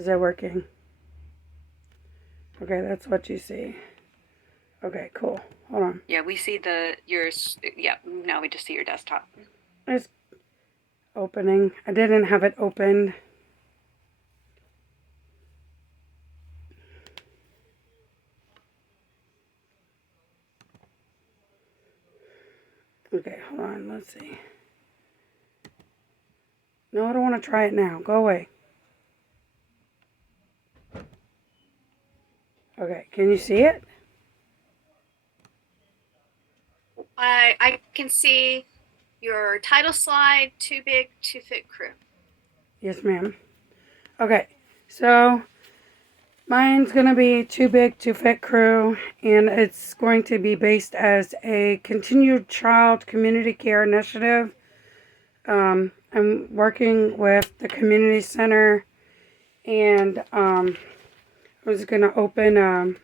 Is that working? Okay, that's what you see. Okay, cool. Hold on. Yeah, we see yours. Yeah, now we just see your desktop. It's opening. I didn't have it opened. Okay, hold on. Let's see. No, I don't want to try it now. Go away. Okay, can you see it? I can see your title slide, Too Big, Too Thick Crew. Yes, ma'am. Okay, so mine's going to be Too Big, Too Fit Crew, and it's going to be based as a continued child community care initiative. I'm working with the community center, and I was going to open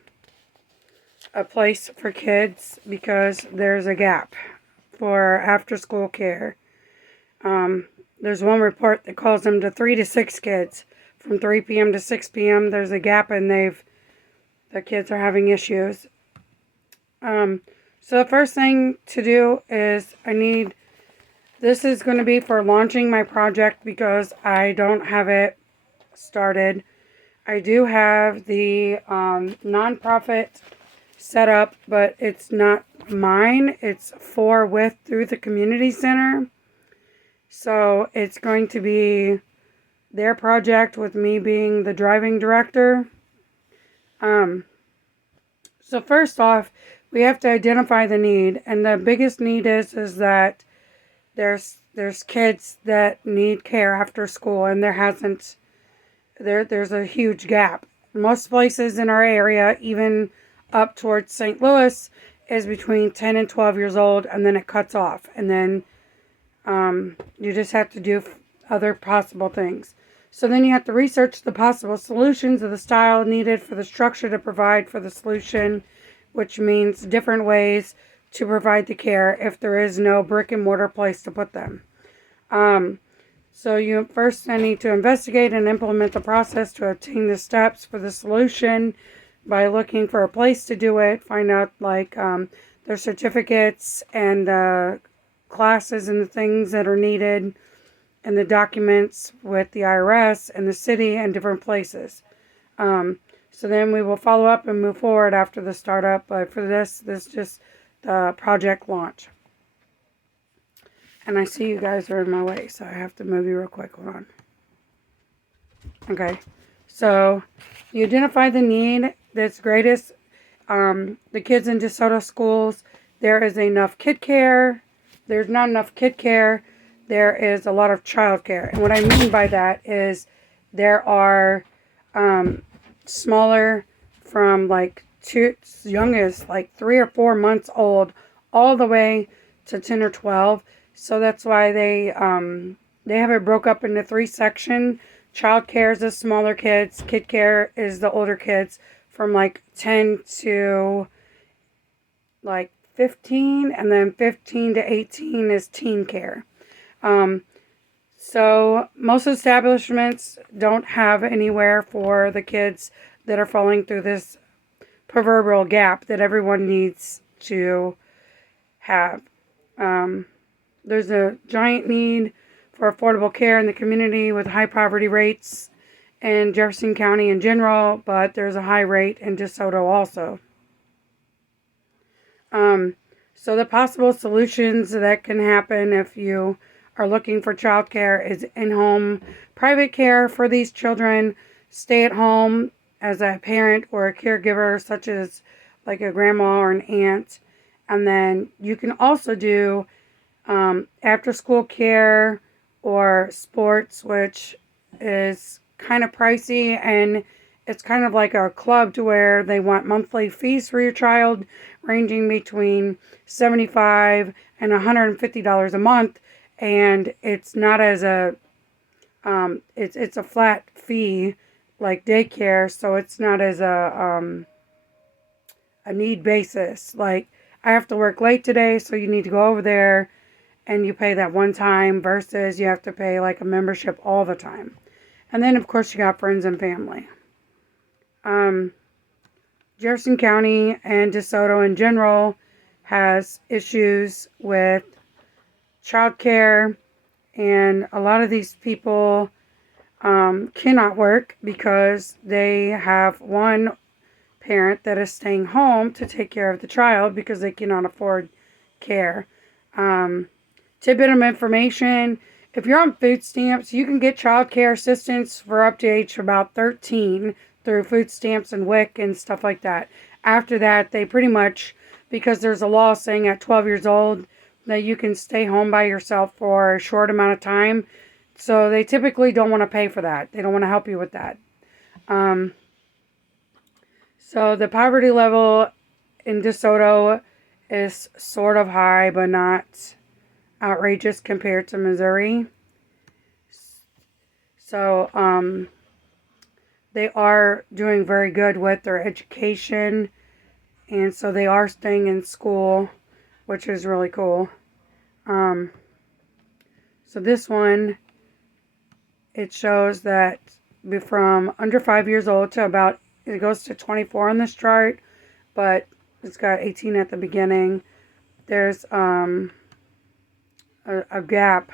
a place for kids because there's a gap for after school care. There's one report that calls them to 3 to 6 kids. From 3 p.m. to 6 p.m. there's a gap, and the kids are having issues. So the first thing to do is this is going to be for launching my project because I don't have it started. I do have the nonprofit set up, but it's not mine. It's through the community center. So it's going to be their project with me being the driving director. So first off, we have to identify the need, and the biggest need is that there's kids that need care after school, and there's a huge gap. Most places in our area, even up towards St. Louis, is between 10 and 12 years old, and then it cuts off, and then you just have to do other possible things. So then you have to research the possible solutions of the style needed for the structure to provide for the solution, which means different ways to provide the care if there is no brick and mortar place to put them. So you first need to investigate and implement the process to obtain the steps for the solution by looking for a place to do it, find out their certificates and classes and the things that are needed, and the documents with the IRS and the city and different places. So then we will follow up and move forward after the startup. But for this just the project launch. And I see you guys are in my way, so I have to move you real quick. Hold on. Okay. So you identify the need that's greatest. The kids in DeSoto schools, there is enough kid care. There's not enough kid care. There is a lot of child care. And what I mean by that is there are smaller from young as 3 or 4 months old all the way to 10 or 12. So that's why they have it broke up into 3 sections. Child care is the smaller kids. Kid care is the older kids from 10 to 15, and then 15 to 18 is teen care. So most establishments don't have anywhere for the kids that are falling through this proverbial gap that everyone needs to have. There's a giant need for affordable care in the community with high poverty rates in Jefferson County in general, but there's a high rate in DeSoto also. So the possible solutions that can happen if you are looking for child care is in-home private care for these children, stay at home as a parent or a caregiver, such as a grandma or an aunt. And then you can also do after school care or sports, which is kind of pricey, and it's kind of like a club to where they want monthly fees for your child ranging between $75 and $150 a month, and it's not as it's a flat fee like daycare, so it's not as a need basis. I have to work late today, so you need to go over there and you pay that one time versus you have to pay a membership all the time. And then, of course, you got friends and family. Jefferson County and DeSoto in general has issues with childcare, and a lot of these people cannot work because they have one parent that is staying home to take care of the child because they cannot afford care. Tidbit of information: if you're on food stamps, you can get child care assistance for up to age about 13 through food stamps and WIC and stuff like that. After that, they pretty much, because there's a law saying at 12 years old that you can stay home by yourself for a short amount of time, so they typically don't want to pay for that. They don't want to help you with that. So the poverty level in DeSoto is sort of high, but not outrageous compared to Missouri. So they are doing very good with their education, and so they are staying in school, which is really cool. So this one, it shows that from under 5 years old to about, it goes to 24 on this chart, but it's got 18 at the beginning. There's a gap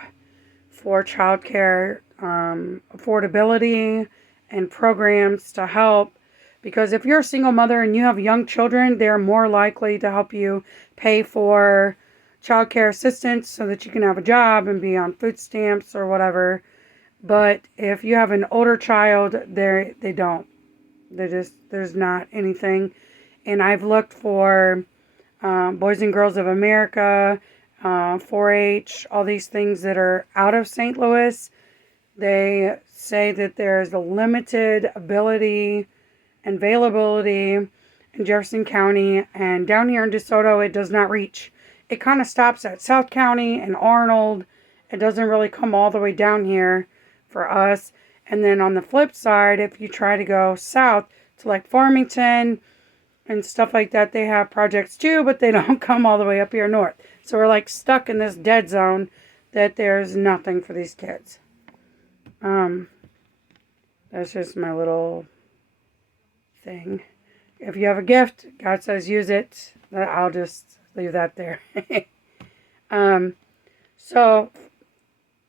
for childcare affordability and programs to help, because if you're a single mother and you have young children, they're more likely to help you pay for childcare assistance so that you can have a job and be on food stamps or whatever. But if you have an older child, they don't. There's not anything. And I've looked for Boys and Girls of America, 4-H, all these things that are out of St. Louis. They say that there's a limited ability and availability in Jefferson County, and down here in DeSoto, it does not reach. It kind of stops at South County and Arnold. It doesn't really come all the way down here for us. And then on the flip side, if you try to go south to like Farmington and stuff like that, they have projects too, but they don't come all the way up here north. So we're like stuck in this dead zone that there's nothing for these kids. That's just my little thing. If you have a gift, God says use it. I'll just leave that there. So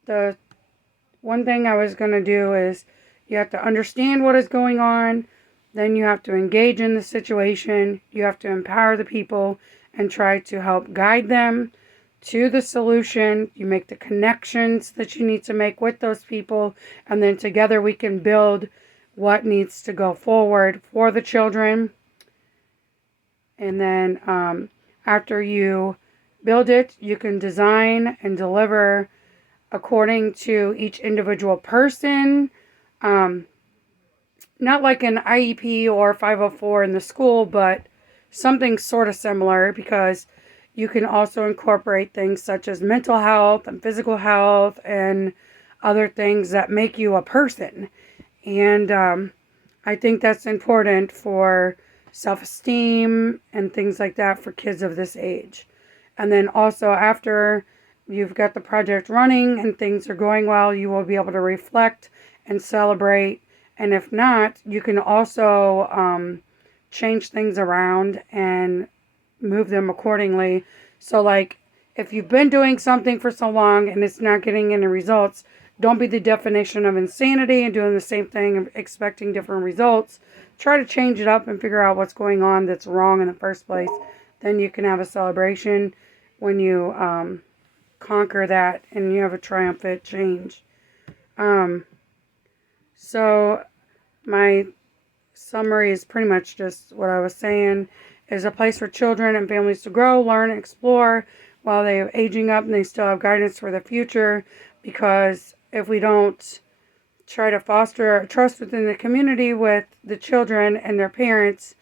the one thing I was going to do is you have to understand what is going on. Then you have to engage in the situation. You have to empower the people and try to help guide them to the solution. You make the connections that you need to make with those people, and then together we can build what needs to go forward for the children. And then after you build it, you can design and deliver according to each individual person. Not like an IEP or 504 in the school, but something sort of similar, because you can also incorporate things such as mental health and physical health and other things that make you a person. And I think that's important for self-esteem and things like that for kids of this age. And then also after you've got the project running and things are going well, you will be able to reflect and celebrate. And if not, you can also change things around and move them accordingly. So like if you've been doing something for so long and it's not getting any results, don't be the definition of insanity and doing the same thing and expecting different results. Try to change it up and figure out what's going on that's wrong in the first place. Then you can have a celebration when you conquer that and you have a triumphant change. So my summary is pretty much just what I was saying. Is a place for children and families to grow, learn, and explore while they are aging up and they still have guidance for the future. Because if we don't try to foster trust within the community with the children and their parents,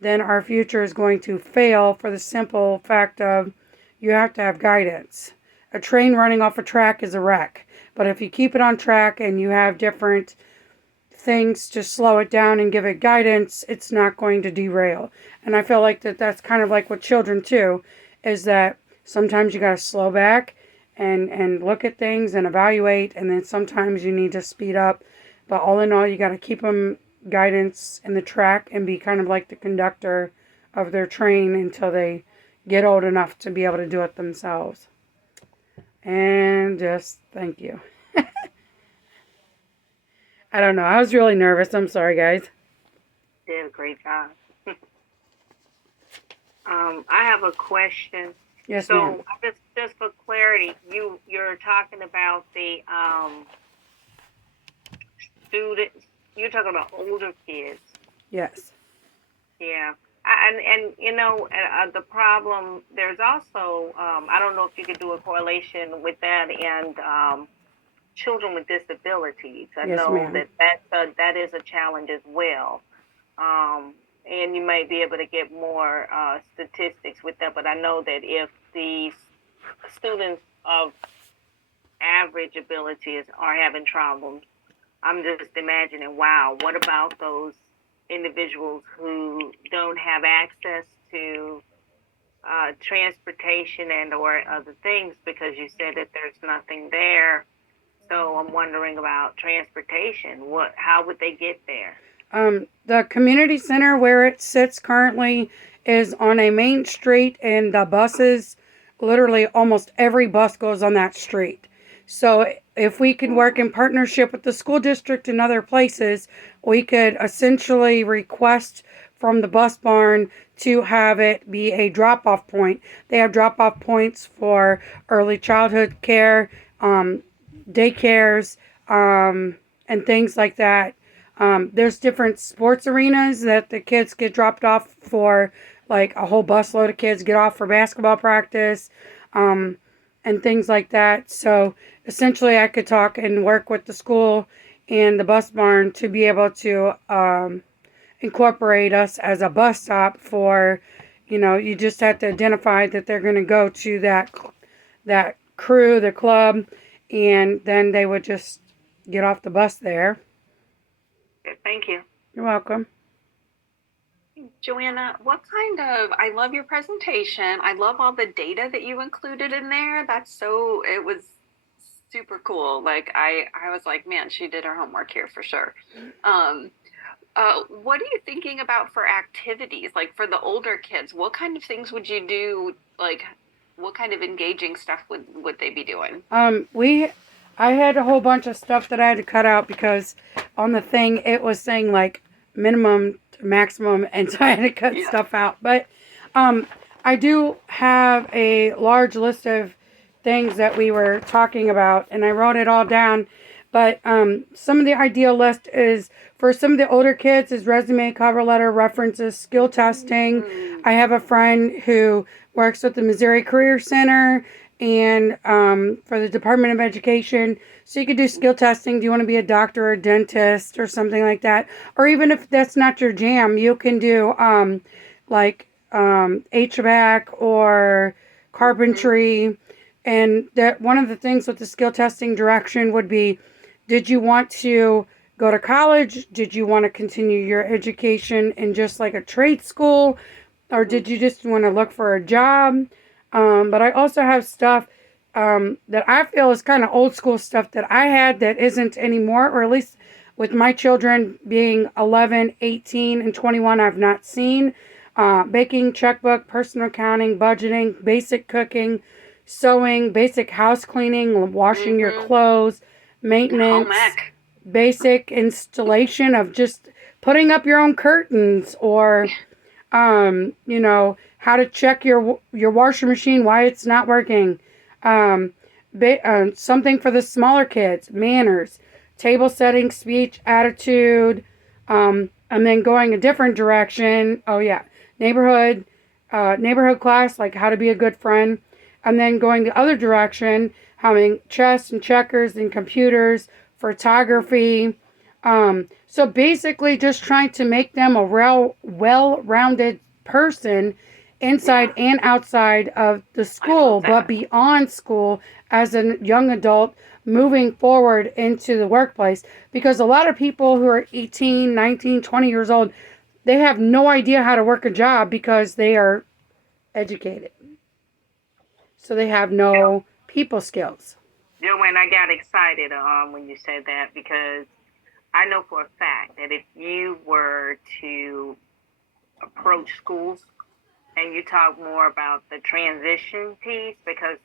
then our future is going to fail for the simple fact of you have to have guidance. A train running off a track is a wreck. But if you keep it on track and you have different things to slow it down and give it guidance, it's not going to derail. And I feel like that's kind of like with children too, is that sometimes you got to slow back and look at things and evaluate, and then sometimes you need to speed up But all in all, you got to keep them guidance in the track and be kind of like the conductor of their train until they get old enough to be able to do it themselves. And just thank you. I don't know. I was really nervous. I'm sorry, guys. Did a great job. I have a question. Yes, ma'am. So just for clarity, you're talking about the students. You're talking about older kids. Yes. Yeah. And you know, the problem, there's also, I don't know if you could do a correlation with that and children with disabilities. I Yes, know ma'am. that is a challenge as well. And you may be able to get more statistics with that, but I know that if the students of average abilities are having problems, I'm just imagining, wow, what about those individuals who don't have access to transportation and or other things because you said that there's nothing there. So I'm wondering about transportation. How would they get there? The community center where it sits currently is on a main street, and the buses, literally almost every bus goes on that street. So if we could work in partnership with the school district and other places, we could essentially request from the bus barn to have it be a drop off point. They have drop off points for early childhood care, daycares, and things like that. There's different sports arenas that the kids get dropped off for, like a whole busload of kids get off for basketball practice, and things like that. So essentially, I could talk and work with the school and the bus barn to be able to incorporate us as a bus stop for, you just have to identify that they're going to go to that crew, the club, and then they would just get off the bus there. Thank you. You're welcome. Joanna, what kind of, I love your presentation. I love all the data that you included in there. It was super cool. Like I was like, man, she did her homework here for sure. What are you thinking about for activities? Like for the older kids, what kind of things would you do? Like what kind of engaging stuff would they be doing? I had a whole bunch of stuff that I had to cut out because on the thing it was saying like minimum to maximum, and so I had to cut stuff out. But I do have a large list of things that we were talking about, and I wrote it all down. But some of the ideal list is for some of the older kids is resume, cover letter, references, skill testing. I have a friend who works with the Missouri Career Center and for the Department of Education. So you could do skill testing. Do you want to be a doctor or a dentist or something like that? Or even if that's not your jam, you can do HVAC or carpentry. And that one of the things with the skill testing direction would be, did you want to go to college? Did you want to continue your education in just like a trade school? Or did you just want to look for a job? But I also have stuff that I feel is kind of old school stuff that I had that isn't anymore, or at least with my children being 11, 18, and 21, I've not seen. Baking, checkbook, personal accounting, budgeting, basic cooking, sewing, basic house cleaning, washing your clothes, maintenance, Home ec. basic installation of just putting up your own curtains, or how to check your washing machine, why it's not working. Something for the smaller kids, manners, table setting, speech, attitude, and then going a different direction. Oh yeah, neighborhood class, like how to be a good friend, and then going the other direction, having chess and checkers and computers, photography. So basically just trying to make them a well-rounded person inside and outside of the school, but beyond school as a young adult moving forward into the workplace. Because a lot of people who are 18, 19, 20 years old, they have no idea how to work a job because they are educated. So they have no people skills. Joanne, I got excited when you said that because I know for a fact that if you were to approach schools and you talk more about the transition piece, because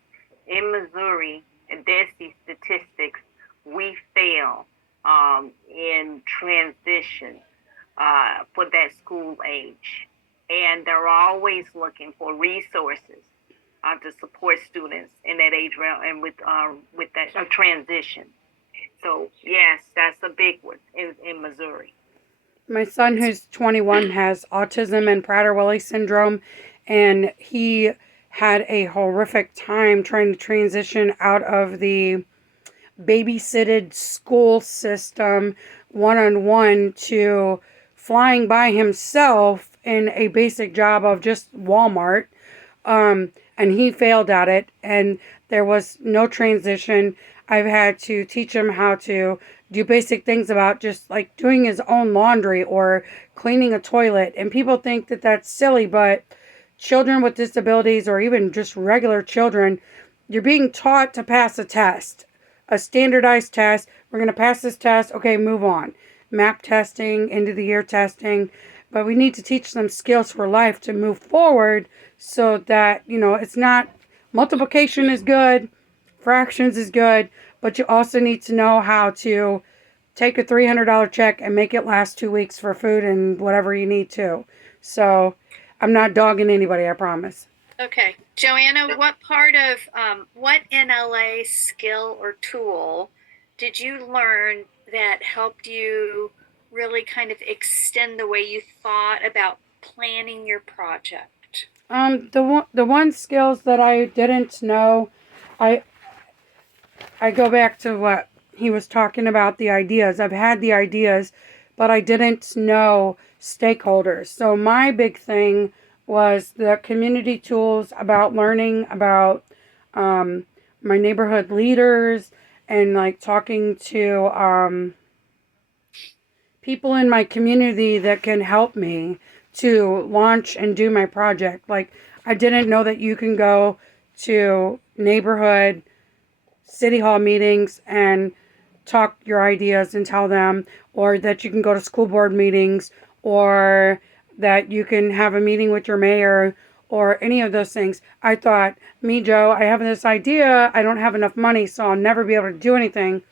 in Missouri, and DESE statistics, we fail in transition for that school age. And they're always looking for resources to support students in that age round and with that transition. So yes, that's a big one in Missouri. My son, who's 21, has autism and Prader-Willi syndrome, and he had a horrific time trying to transition out of the babysitted school system one-on-one to flying by himself in a basic job of just Walmart. And he failed at it, and there was no transition. I've had to teach him how to do basic things about just like doing his own laundry or cleaning a toilet. And people think that that's silly, but children with disabilities or even just regular children, you're being taught to pass a test, a standardized test. We're going to pass this test. Okay, move on. Map testing, end of the year testing. But we need to teach them skills for life to move forward so that, it's not, multiplication is good, fractions is good, but you also need to know how to take a $300 check and make it last 2 weeks for food and whatever you need to. So I'm not dogging anybody, I promise. Okay. Joanna, what part of, what NLA skill or tool did you learn that helped you really kind of extend the way you thought about planning your project? The one skills that I didn't know, I go back to what he was talking about, the ideas. I've had the ideas, but I didn't know stakeholders. So my big thing was the community tools about learning about my neighborhood leaders and like talking to people in my community that can help me to launch and do my project. Like, I didn't know that you can go to neighborhood city hall meetings and talk your ideas and tell them, or that you can go to school board meetings, or that you can have a meeting with your mayor, or any of those things. I thought, me, Joe, I have this idea, I don't have enough money, so I'll never be able to do anything.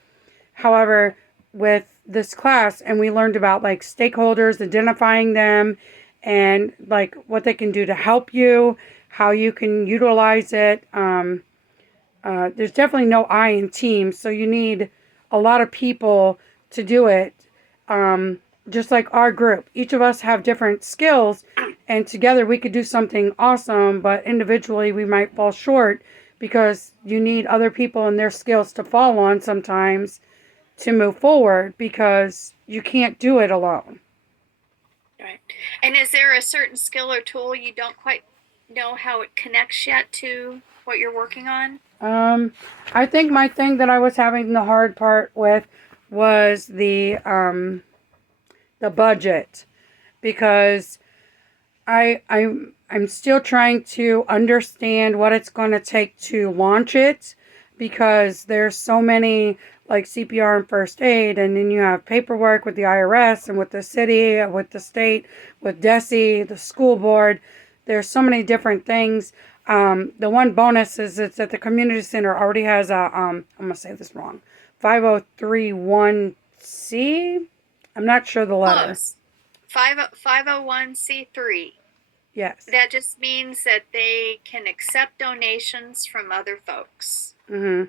However, with this class, and we learned about like stakeholders, identifying them, and like what they can do to help you, how you can utilize it. There's definitely no I in team, so you need a lot of people to do it. Just like our group, each of us have different skills, and together we could do something awesome, but individually we might fall short because you need other people and their skills to fall on sometimes to move forward, because you can't do it alone. Right. And is there a certain skill or tool you don't quite know how it connects yet to what you're working on? I think my thing that I was having the hard part with was the budget, because I'm still trying to understand what it's going to take to launch it, because there's so many like CPR and first aid, and then you have paperwork with the IRS and with the city, with the state, with DESE, the school board. There's so many different things. The one bonus is it's that the community center already has a, I'm going to say this wrong, 5031C? I'm not sure the letter. Close. 501c3. Yes. That just means that they can accept donations from other folks. Mm-hmm.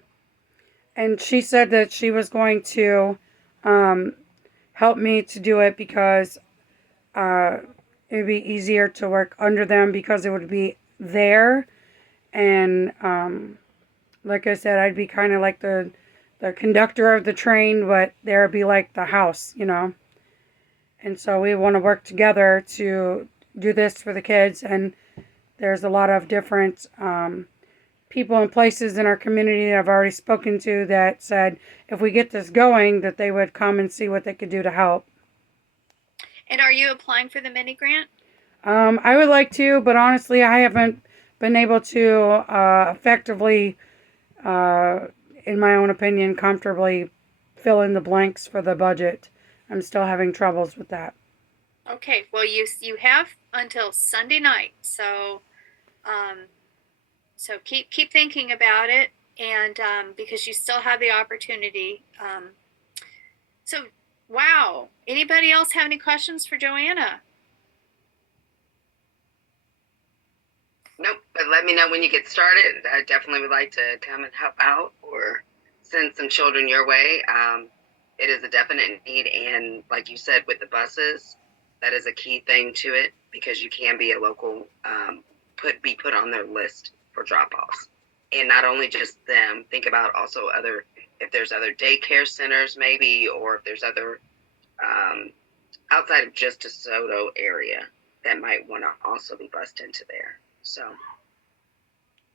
And she said that she was going to help me to do it, because it would be easier to work under them, because it would be there. And like I said, I'd be kind of like the conductor of the train, but there would be like the house, And so we want to work together to do this for the kids. And there's a lot of different people and places in our community that I've already spoken to that said if we get this going, that they would come and see what they could do to help. And are you applying for the mini grant? I would like to, but honestly, I haven't been able to effectively, in my own opinion, comfortably fill in the blanks for the budget. I'm still having troubles with that. Okay, well, you have until Sunday night, so so keep thinking about it, and because you still have the opportunity. So wow, anybody else have any questions for Joanna? Nope, but let me know when you get started. I definitely would like to come and help out or send some children your way. It is a definite need, and like you said, with the buses, that is a key thing to it because you can be a local, be put on their list for drop offs, and not only just them. Think about also other, if there's other daycare centers maybe, or if there's other outside of just DeSoto area that might want to also be bussed into there. So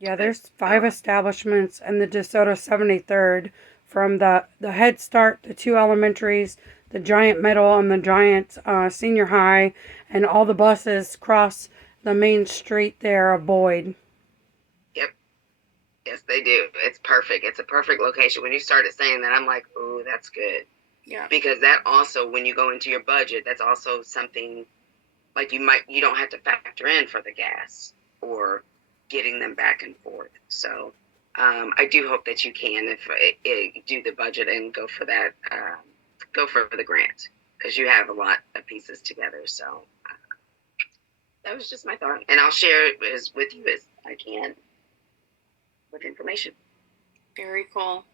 Yeah, there's 5 establishments in the DeSoto 73rd, from the Head Start, the 2 elementaries, the Giant Middle, and the Giant Senior High, and all the buses cross the main street there of Boyd. Yep. Yes, they do. It's perfect. It's a perfect location. When you started saying that, I'm like, ooh, that's good. Yeah. Because that also, when you go into your budget, that's also something like you don't have to factor in for the gas or getting them back and forth. So I do hope that you can, if do the budget and go for that, go for the grant because you have a lot of pieces together. So that was just my thought, and I'll share it with you as I can with information. Very cool.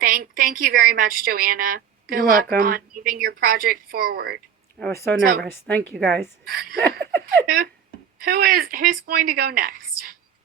Thank you very much, Joanna. Good You're luck welcome. on moving your project forward. I was so nervous. Thank you, guys. Who's going to go next?